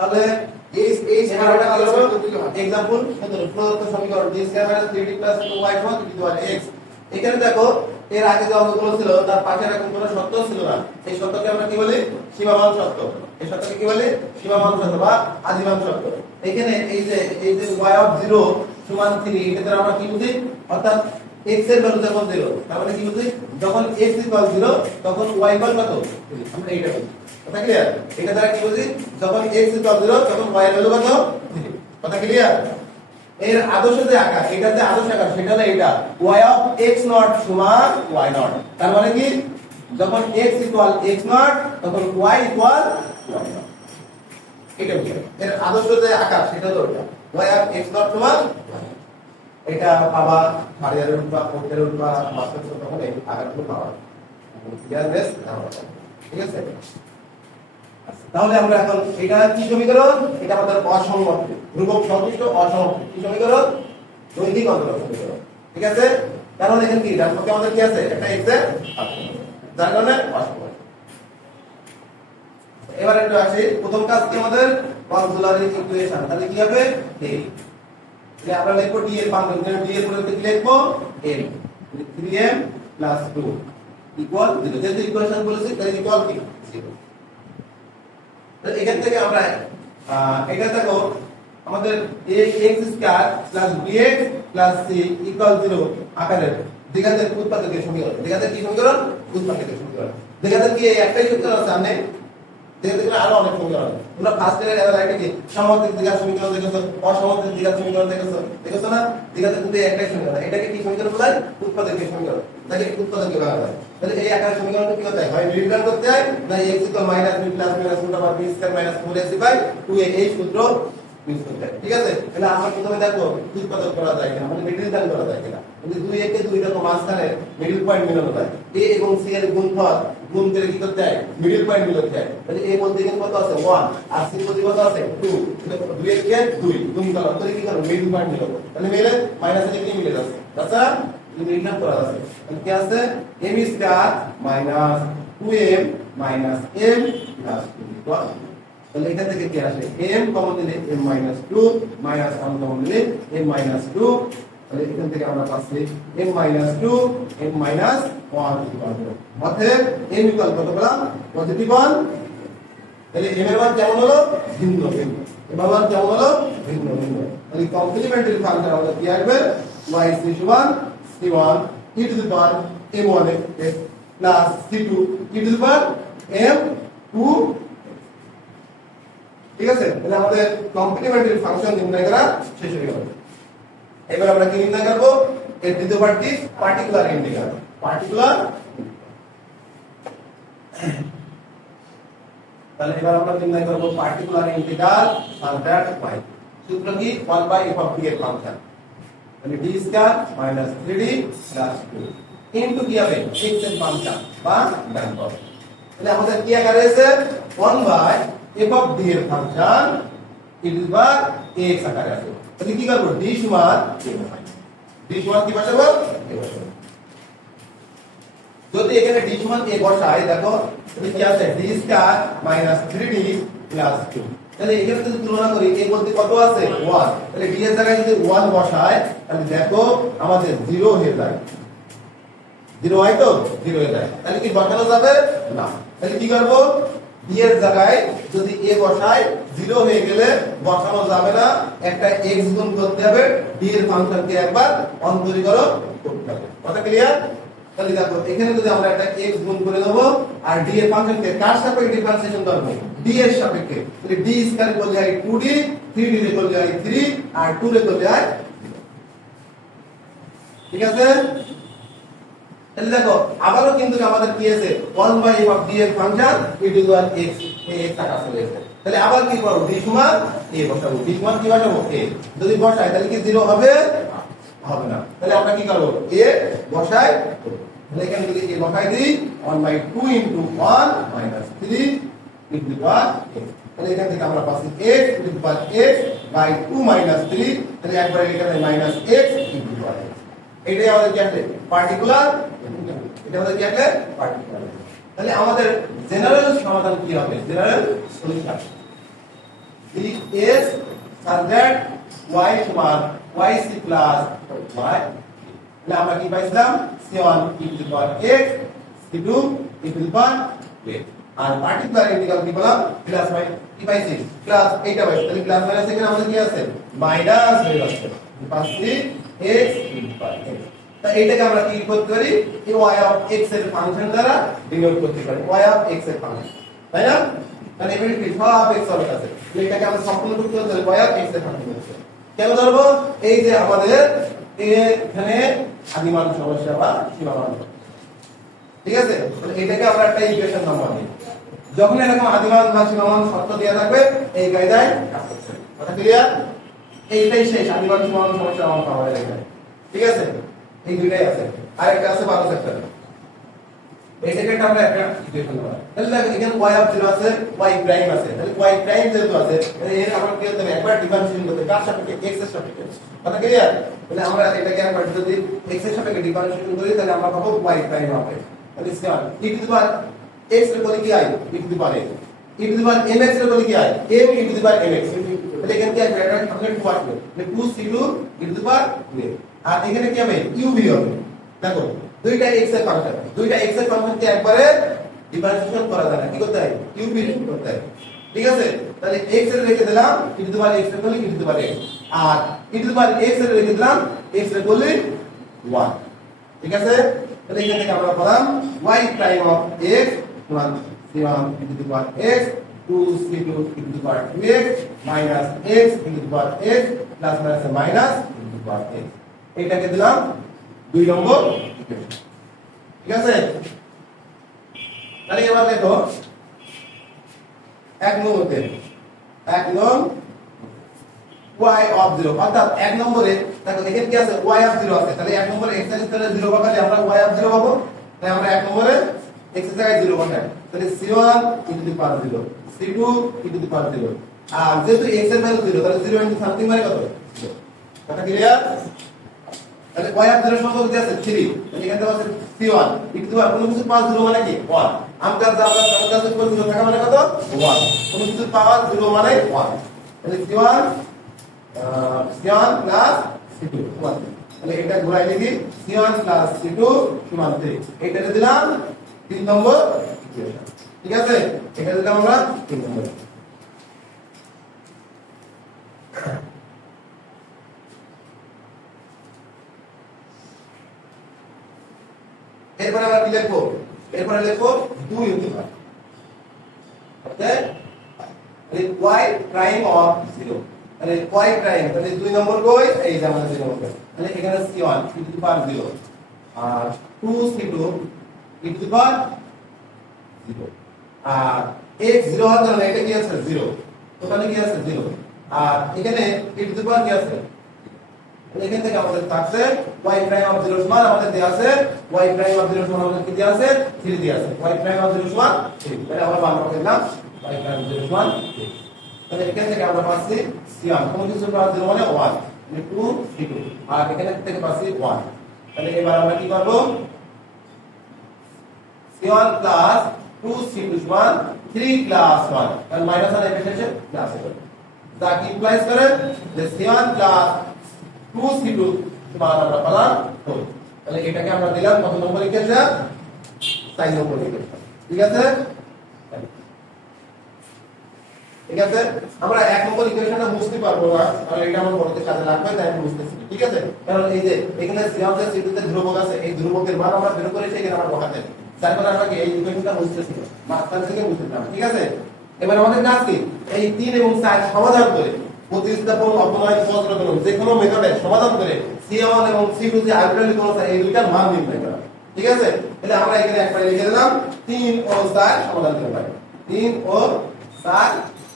তাহলে এই সীমাটা কি হবে एग्जांपल প্রদত্ত সমীকরণ d square minus 3d plus 2y সমান 3x। এখানে দেখো এর আগে যে অঙ্কগুলো ছিল তার পাশে এরকম কোনো শর্ত ছিল না, এই শর্তকে আমরা কি বলি সীমামান শর্ত। এই শর্তকে কি বলি সীমামান শর্ত বা আদিমান শর্ত। এখানে এই যে y অফ 0 সমান 3 এটা দ্বারা আমরা কি বুঝি, অর্থাৎ x এর ভ্যালু যখন 0 তার মানে কি বুঝি যখন x ইকুয়াল 0 তখন y ইকুয়াল কত, আমরা এইটা বুঝি। কথা ক্লিয়ার? এটা দ্বারা কি বুঝি যখন x ইকুয়াল 0 তখন y এর ভ্যালু কত 0। কথা ক্লিয়ার? এর আদর্শ যে আকার, এটা যে আদর্শ আকার সেটা হলো এটা y অফ x নট সমান y নট। তার মানে কি যখন x ইকুয়াল x নট তখন y ইকুয়াল y নট। এটা বুঝি এর আদর্শ যে আকার সেটা হলো এটা y অফ x নট সমান এটা পাবা হারিয়ার রূপ বা কোটের রূপ বা বাস্তব রূপ তখন এই আকারগুলো পাওয়া ক্লিয়ারনেস ঠিক আছে। তাহলে আমরা এখন এটা কি সমীকরণ, এটা আমাদের অসমমিত ধ্রুবক সন্তুষ্ট অসমমিত কি সমীকরণ, রৈখিক অন্তরক সমীকরণ। ঠিক আছে, কারণ এখানে কি ডান পক্ষে আমাদের কি আছে একটা x এর যার কারণে অসমমিত। এবার একটু আসি প্রথম কাজ কি আমাদের কনজুলারি ইকুয়েশন। তাহলে কি হবে এই যে আমরা লিখব d এর মান d এর পরিবর্তে কি লিখব m 3m 2 ইকুয়াল 0। যেহেতু ইকুয়েশন বলেছি তাই ইকুয়াল কি 0। তাহলে এখান থেকে আমরা এটা দেখো আমাদের ax square bx c equal 0 আকারের দ্বিঘাতের উৎপাদকের সমীকরণ। দ্বিঘাতের কি সমীকরণ, উৎপাদকের সমীকরণ। দ্বিঘাতের কি একটাই সূত্র আছে সামনে, দ্বিঘাতের আরো অনেক সমীকরণ। তোমরা ফার্স্ট ইয়ারে রাইটে কি সমদ্বিক দ্বিঘাত সমীকরণ দেখেছো, অসমদ্বিক দ্বিঘাত সমীকরণ দেখেছো না? দ্বিঘাতের কিন্তু একটাই সমীকরণ। এটাকে কি সমীকরণ বলা হয়, উৎপাদকের সমীকরণ। তাকে উৎপাদকে বলা হয়। তাহলে এই আকারের সমীকরণটা কি হতে হয়, হয় নির্ণয় করতে হয় না x = -b plus minus root over b square minus 4ac by 2a এই সূত্র ইউজ করতে হয়। ঠিক আছে, তাহলে আমরা প্রথমে দেখো উৎপাদক করা যায় কিনা, মানে মিডল টার্ম করা যায় কিনা। যদি 2a কে 2 রকম মাঝখানে মিডল পয়েন্ট মিলানো যায়, a এবং c এর গুণফল গুণ করে কি করতে হয়, মিডল পয়েন্ট মিলাতে হয়। তাহলে a বলতে এখানে কত আছে 1 আর c বলতে কত আছে 2, তাহলে 2 এর কে 2 গুণ করলাম, তাহলে কি করব মিডল পয়েন্ট মিলাবো। তাহলে মিলে মাইনাস এ কি মিলে যাচ্ছে, আচ্ছা নির্ণয় করা আছে। তাহলে কি আছে m square minus 2m minus m plus 2 তাহলে এখান থেকে কি আসে m কমন দিলে m মাইনাস 2 মাইনাস 1 কমন দিলে m মাইনাস 2। তাহলে এখান থেকে আমরা পাচ্ছি m minus 2 m minus 1 equal to অতএব m ইকুয়াল কত পেলাম পজিটিভ 1। তাহলে m এর মান কেমন হলো ভিন্ন ভিন্ন, m এর মান কেমন হলো ভিন্ন ভিন্ন। তাহলে কমপ্লিমেন্টারি ফাংশন আমাদের কি আসবে y সমান c1 e to the power m1 x plus c2 e to the power m2। ঠিক আছে, তাহলে আমাদের কমপ্লিমেন্টারি ফাংশন নির্ণয় করা শেষ হয়ে গেল। এবার আমরা কি নির্ণয় করব, এর দ্বিতীয় পার্টটি পার্টিকুলার ইন্টিগ্রাল। পার্টিকুলার তাহলে এবার আমরা নির্ণয় করব পার্টিকুলার ইন্টিগ্রাল ফাংশন y। সূত্র কি 1/f অফ d এর ফাংশন, তাহলে d square minus 3d plus 2 into কি হবে x এর ফাংশন বা ডান পাশে। তাহলে আমাদের কি আকারে আছে 1/f অফ d এর function e to the power x আকারে আছে। তাহলে কি করব d সমান কি বসাবো a বসাবো। যদি এখানে d সমান a বসাই দেখো কি আছে d square minus 3d plus 2। তাহলে এখানে যদি তুলনা করি a বলতে কত আছে 1, তাহলে d এর জায়গায় যদি 1 বসাই তাহলে দেখো আমাদের 0 হয়ে যায়, 0 হয় তো 0 হয়ে যায়। তাহলে কি বসানো যাবে না, তাহলে কি করব d এর জায়গায় যদি a বসাই 0 হয়ে গেলে বসানো যাবে না, একটা x গুণ করতে হবে, d এর ফাংশনকে একবার অন্তরীকরণ করতে হবে। কথা ক্লিয়ার? তাহলে দেখো এখানে যদি আমরা একটা x গুণ করে দেব আর d এর ফাংশনকে কার সাপেক্ষে ডিফারেন্সিয়েশন করব d এর সাপেক্ষে, তাহলে d স্কয়ার করলে হয় 2d 3d রে করলে হয় 3 আর 2 রে করলে হয়। ঠিক আছে, তাহলে দেখো আবারও কিন্তু আমাদের কি আছে 1/f অফ d এর function e to the power x x টাকা চলে এসেছে। তাহলে আবার কি করব d সমান a বসাবো, d সমান কি বসাবো a। যদি বসাই তাহলে কি 0 হবে হবে না, তাহলে আমরা কি করব a বসাই। তাহলে এখানে যদি a বসাই দিই 1/2 into 1 minus 3 e to the power x। তাহলে এখান থেকে আমরা পাচ্ছি x e to the power x by 2 minus 3, তাহলে একবার এখানে minus x e to the power x। এটাই আমাদের কি আসলে পার্টিকুলার, এটা আমাদের কি আসলে পার্টিকুলার। তাহলে আমাদের জেনারেল সমাধান কি হবে, general solution. Cx such that y সমান yc plus y, তাহলে আমরা কি পাইছিলাম c1 e to the power x, c2 e to the power x, আর পার্টিকুলার ইন্টিগ্রাল কি বললাম প্লাস বাই কি পাইছি প্লাস এইটা পাইছি, তাহলে প্লাস মাইনাস এখানে আমাদের কি আছে মাইনাস হয়ে যাচ্ছে পাচ্ছি x e to the power x। তা এইটাকে আমরা কি করতে পারি এই y অফ x এর ফাংশন দ্বারা ডিনোট করতে পারি, y অফ x এর ফাংশন, তাই না? তাহলে এবারে কি সব x এর কাছে এটাকে আমরা সম্পূর্ণ করতে হলে y অফ x এর ফাংশন হচ্ছে কেন ধরবো এই যে আমাদের এখানে আদিমান সমস্যা বা সীমা মান, ঠিক আছে? তাহলে এটাকে আমরা একটা ইকুয়েশন নাম্বার দিই, যখন এরকম আদিমান বা সীমা মান শর্ত দেয়া থাকবে এই কায়দায় কাজ করতে হবে, কথা ক্লিয়ার? এইটাই শেষ আদিমান সীমা মান সমস্যা আমার পাওয়া যায় এখানে, ঠিক আছে? এই দুইটাই আছে, আর একটা আছে 12 সেক্টর, এইটাকে আমরা একটা ইকুয়েশন নাম্বার, তাহলে এখানে y অফ 0 আছে y প্রাইম আছে, তাহলে y প্রাইম যেহেতু আছে এর আমরা কি করতে হবে একবার ডিফারেন্সিয়েশন করতে কার সাপেক্ষে x এর সাপেক্ষে, কথা ক্লিয়ার? তাহলে আমরা এটাকে একবার যদি x এর সাপেক্ষে ডিফারেন্সিয়েশন করি তাহলে আমরা পাবো y প্রাইম হবে, তাহলে square e to the power x এর বলি কি i e to the power x, e to the power mx এর বলি কি i m e to the power mx, তাহলে এখানে কি আসবে এটা আমাদের টু আসবে মানে 2c2 e to the power x, আর এখানে কি হবে u v হবে, দেখো দুইটা x এর ফাংশন, দুইটা x এর ফাংশনকে একবারে ডিফারেন্সিয়েশন করা যায় না, কি করতে হয় u v করতে হয়, ঠিক আছে? তাহলে x এর রেখে দিলাম e to the power x এর বলি e to the power x, আর e to the power x এর রেখে দিলাম x এর বলি 1, ঠিক আছে? তাহলে এখান থেকে আমরা পেলাম y প্রাইম অফ x সমান c1 e to the power x 2c2 e to the power 2x minus x e to the power x plus minus minus e to the power x, এটাকে দিলাম 2 নম্বর equation, ঠিক আছে? তাহলে এবার দেখো এক নম্বরে y অফ 0, অর্থাৎ এক নম্বরে দেখো এখানে কি আছে y অফ 0 আছে, তাহলে এক নম্বরে x এর জায়গায় 0 বসালে আমরা y অফ 0 পাবো, তাই আমরা এক নম্বরে x এর জায়গায় 0 বসাই, তাহলে c1 e to the power 0 c2 e to the power 0, আর যেহেতু x এর ভ্যালু 0 তাহলে 0 ইনটু সামথিং মানে কত 0, কথা ক্লিয়ার? তাহলে y অফ 0 সমান কত আছে 3, তাহলে এখানে আছে c1 e টু দি পাওয়ার কোনো কিছু পাওয়ার 0 মানে কি 1, আমরা কাছে কোন 0 থাকা মানে কত 1, কোনো কিছু পাওয়ার 0 মানে 1, তাহলে c1 প্লাস c2 1, তাহলে এটা ঘোরাই লিখি c1 প্লাস c2 সমান 3, এটাতে দিলাম 3 নম্বর ইকুয়েশন, ঠিক আছে? এটা দিলাম আমরা 3 নম্বর। এরপরে আমরা কি লিখবো, এরপরে লিখবো 2 ইনটু y, ওকে? তাহলে y প্রাইম অফ 0, তাহলে y প্রাইম তাহলে 2 নম্বর কই এই যে আমাদের 2 নম্বর, তাহলে এখানে c1 e to the power 0 আর 2c2 e to the power 0, আর x 0 হওয়ার কারণে এটা কি আছে 0, টোটালি কি আছে 0, আর এখানে e টু দি পাওয়ার কি আছে, তাহলে এখান থেকে আমাদের থাকছে y প্রাইম অফ 0 সমান আমাদের দেয়া আছে y প্রাইম অফ 0 সমান আমাদের কি দেয়া আছে 3 দেয়া আছে, y প্রাইম অফ 0 সমান 3, তাহলে আমরা বাংলা করলাম y প্রাইম অফ 0 সমান 3, তাহলে এখান থেকে আমরা পাচ্ছি c1 কোন কিছু পাওয়ার 0 মানে 1 মানে 2c2, আর এখান থেকে পাচ্ছি 1, তাহলে এবার আমরা কি করব c1 প্লাস 2c2 সমান 3 প্লাস 1, তাহলে মাইনাস আর এর শেষে প্লাস হবে, যা কি ইমপ্লাইজ করে যে c1 প্লাস 2c2 সমান আমরা পেলাম 4, তাহলে এটাকে আমরা দিলাম কত নম্বর ইকুয়েশন 4 নম্বর ইকুয়েশন, ঠিক আছে? ঠিক আছে, আমরা এক নম্বর ইকুয়েশনটা বুঝতে পারবো না, কারণ এটা আমার পরবর্তী কাজে লাগবে, তাই আমি বুঝতেছি, ঠিক আছে? কারণ এই যে এখানে c1 এর c2 তে ধ্রুবক আছে, এই ধ্রুবকের মান আমরা বের করেছি এখানে আমরা বসাতে, তারপর আমরা এই ইকুয়েশনটা বুঝতেছি মাঝখান থেকে বুঝতেছিলাম, ঠিক আছে? এবার আমাদের কাজ কি এই 3 এবং 4 সমাধান করে প্রতিস্থাপন অপনয় পদ্ধতি যে কোনো মেথডে সমাধান করে c1 এবং c2 যে আর্বিট্রারি কোন আছে এই দুইটার মান নির্ণয় করা, ঠিক আছে? তাহলে আমরা এখানে একবার লিখে দিলাম 3 ও 4 সমাধান করতে পারি, 3 ও 4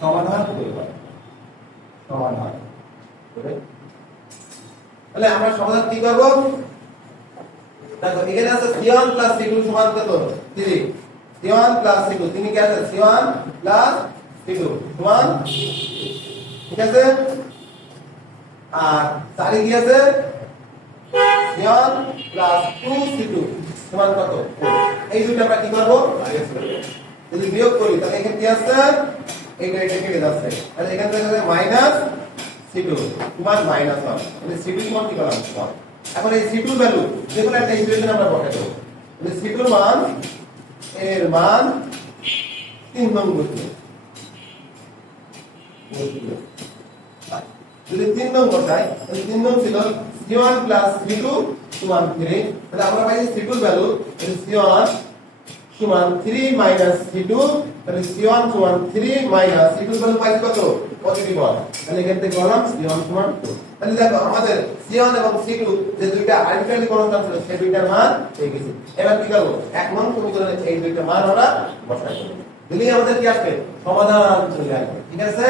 সমাধান করতে পারি, সমাধান করে তাহলে আমরা সমাধান কি করব, দেখো এখানে আছে c1 c2 সমান কত 3, c1 c2 তিনি কি আছে c1 c2 সমান, ঠিক আছে? আর 4 কি আছে c1 2c2 সমান কত, এই দুটো আমরা কি করব যদি বিয়োগ করি তাহলে এখানে কি আছে এটা কেটে যাচ্ছে, তাহলে এখান থেকে মাইনাস c2 সমান -1, তাহলে c2 সমান কি করলাম 1। এখন এই c2 ভ্যালু যে কোনো একটা ইকুয়েশনে আমরা বসাই দেব, তাহলে c2 এর মান 3 নং বসবে, যদি 3 নং বসাই তাহলে 3 নং ছিল c1 c2 সমান 3, তাহলে আমরা পাইছি c2 এর ভ্যালু c1 সমান 3 c2, তাহলে c1 সমান 3 c2 এর ভ্যালু পাইছি কত, পজিটিভ 1, তাহলে এখান থেকে বললাম c1 সমান 2। তাহলে দেখো আমাদের c1 এবং c2 যে দুইটা আরবিট্রারি কনস্ট্যান্ট ছিল সেই দুইটার মান পেয়ে গেছি। এবার কি করব, 1 নং সমীকরণে এই দুইটা মান আমরা বসাই দেব, দিলে আমাদের কি আসবে, সমাধান চলে আসবে। ঠিক আছে,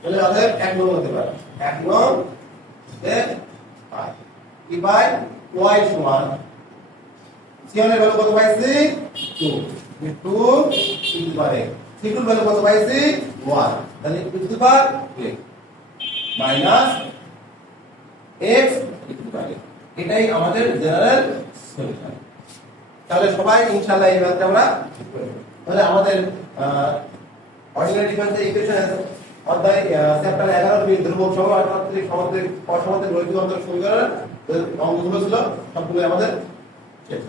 তাহলে আমাদের 1 নং হতে পারে 1 নং যে কি পাই y সমান c1 এর ভ্যালু কত পাইছি 2, 2 ইনটু পারে c2 এর ভ্যালু কত পাইছি 1, তাহলে ইনটু পার মাইনাস x ইনটু পারে, এটাই আমাদের জেনারেল সলিউশন। তাহলে সবাই ইনশাআল্লাহ এই ম্যাথটা আমরা করব। তাহলে আমাদের অর্ডিনারি ডিফারেন্সিয়াল ইকুয়েশন অধ্যায় চ্যাপ্টার 11 ধ্রুবক সহ অর্থাৎ সমান্তরিক অসমান্তরিক রৈখিক অন্তর সমীকরণ অঙ্কগুলো ছিল সবগুলো আমাদের শেষ।